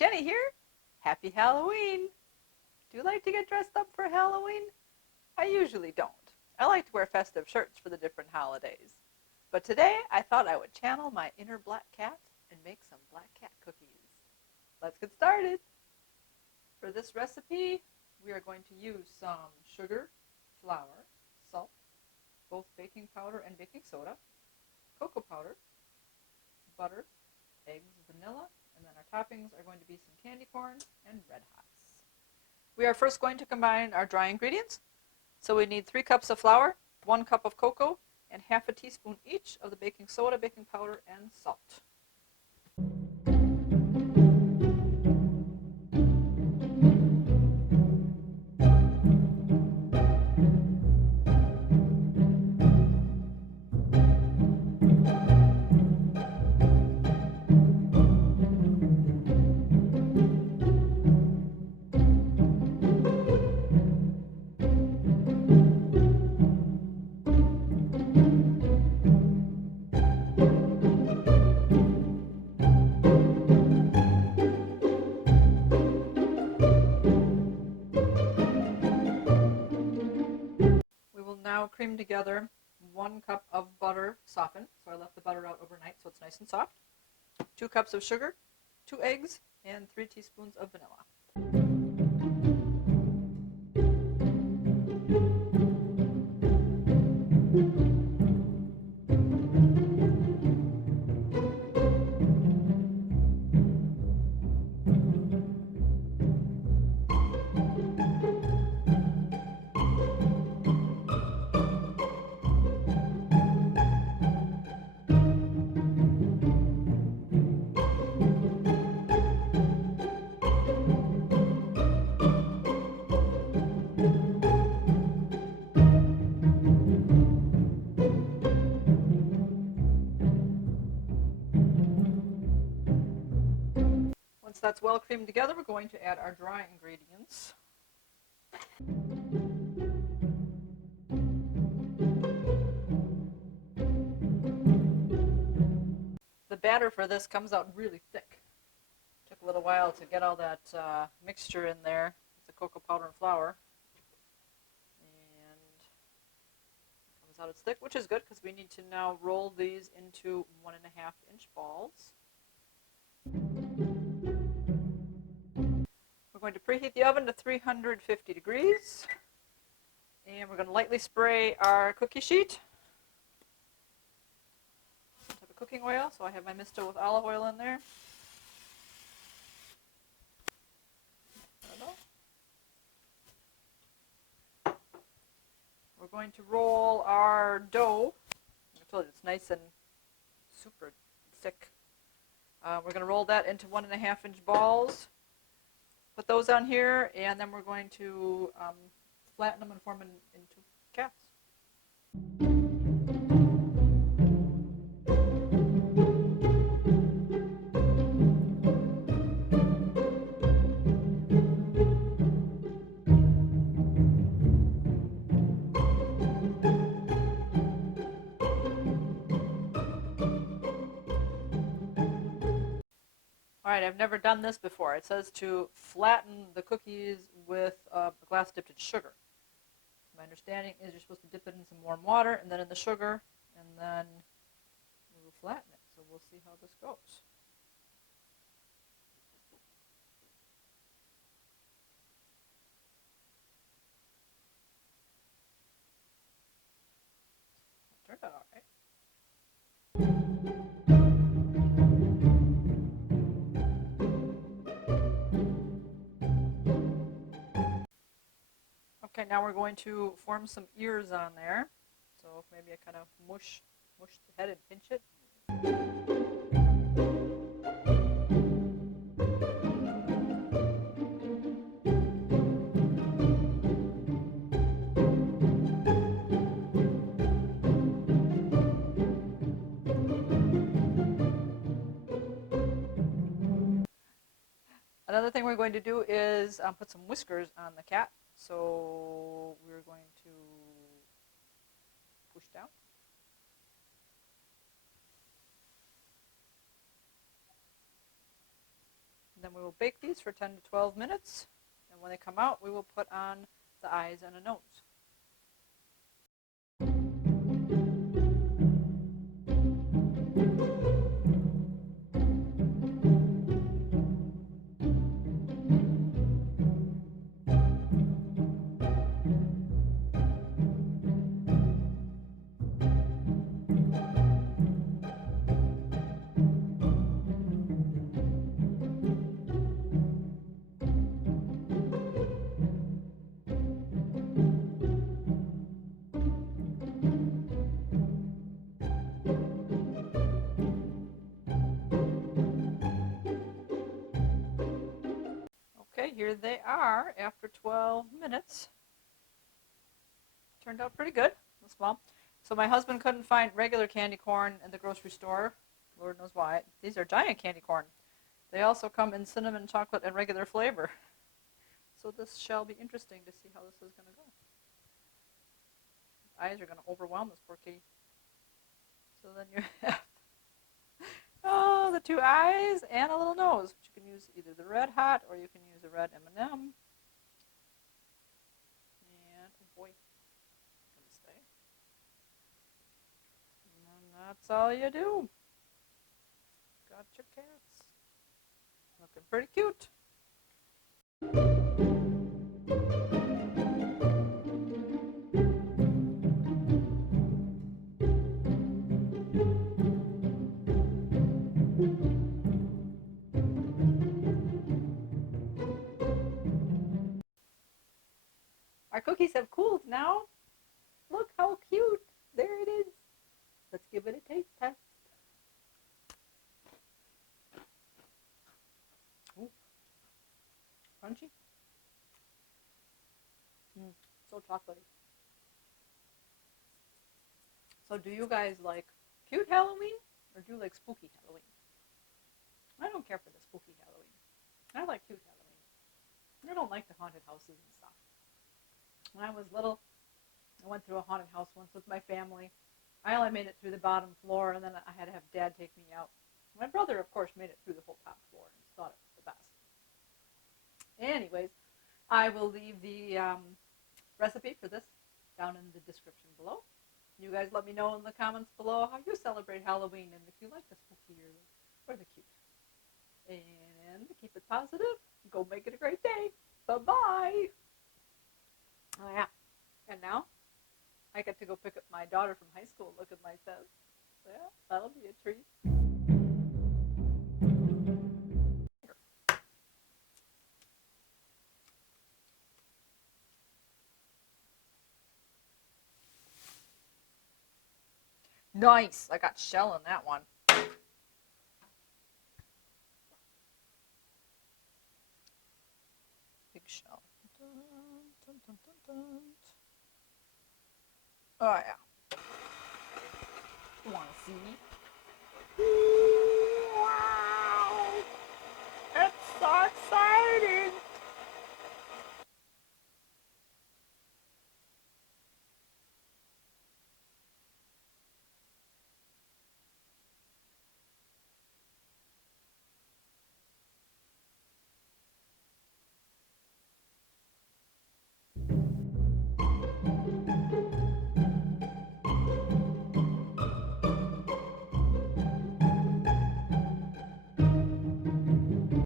Jenny here. Happy Halloween. Do you like to get dressed up for Halloween? I usually don't. I like to wear festive shirts for the different holidays. But today I thought I would channel my inner black cat and make some black cat cookies. Let's get started. For this recipe, we are going to use some sugar, flour, salt, both baking powder and baking soda, cocoa powder, butter, eggs, vanilla, and then our toppings are going to be some candy corn and red hots. We are first going to combine our dry ingredients. So we need 3 cups of flour, 1 cup of cocoa, and half a teaspoon each of the baking soda, baking powder, and salt. Now cream together 1 cup of butter softened, so I left the butter out overnight so it's nice and soft, 2 cups of sugar, 2 eggs, and 3 teaspoons of vanilla. Once that's well creamed together, we're going to add our dry ingredients. The batter for this comes out really thick. Took a little while to get all that mixture in there with the cocoa powder and flour. And it comes out as thick, which is good because we need to now roll these into 1.5-inch balls. We're going to preheat the oven to 350 degrees. And we're going to lightly spray our cookie sheet. Some type of cooking oil, so I have my misto with olive oil in there. We're going to roll our dough. I told you it's nice and super thick. We're going to roll that into 1.5-inch balls. Put those on here, and then we're going to flatten them and form them into cats. All right, I've never done this before. It says to flatten the cookies with a glass dipped in sugar. My understanding is you're supposed to dip it in some warm water and then in the sugar, and then we will flatten it. So we'll see how this goes. It turned out all right. Okay, now we're going to form some ears on there. So maybe I kind of mush the head and pinch it. Another thing we're going to do is put some whiskers on the cat. So we're going to push down. And then then we will bake these for 10 to 12 minutes. And when they come out, we will put on the eyes and a nose. Okay, here they are after 12 minutes. Turned out pretty good. Well, so my husband couldn't find regular candy corn in the grocery store. Lord knows why. These are giant candy corn. They also come in cinnamon, chocolate, and regular flavor. So this shall be interesting to see how this is going to go. Eyes are going to overwhelm this poor kitty. So then you have the two eyes and a little nose. But you can use either the red hot or you can use a red M&M. And oh boy, it's going to stay. And that's all you do. Got your cats. Looking pretty cute. Our cookies have cooled now. Look how cute. There it is. Let's give it a taste test. Ooh. Crunchy. So chocolatey. So do you guys like cute Halloween or do you like spooky Halloween? I don't care for the spooky Halloween. I like cute Halloween. I don't like the haunted houses and stuff. When I was little, I went through a haunted house once with my family. I only made it through the bottom floor, and then I had to have Dad take me out. My brother, of course, made it through the whole top floor and thought it was the best. Anyways, I will leave the recipe for this down in the description below. You guys let me know in the comments below how you celebrate Halloween and if you like the spooky or the cute. And keep it positive. Go make it a great day. Bye-bye. Oh, yeah. And now I get to go pick up my daughter from high school. Look at my test. Yeah, that'll be a treat. Nice. I got shell in that one. Big shell. Dun, dun, dun, dun, dun. Oh, yeah. You want to see?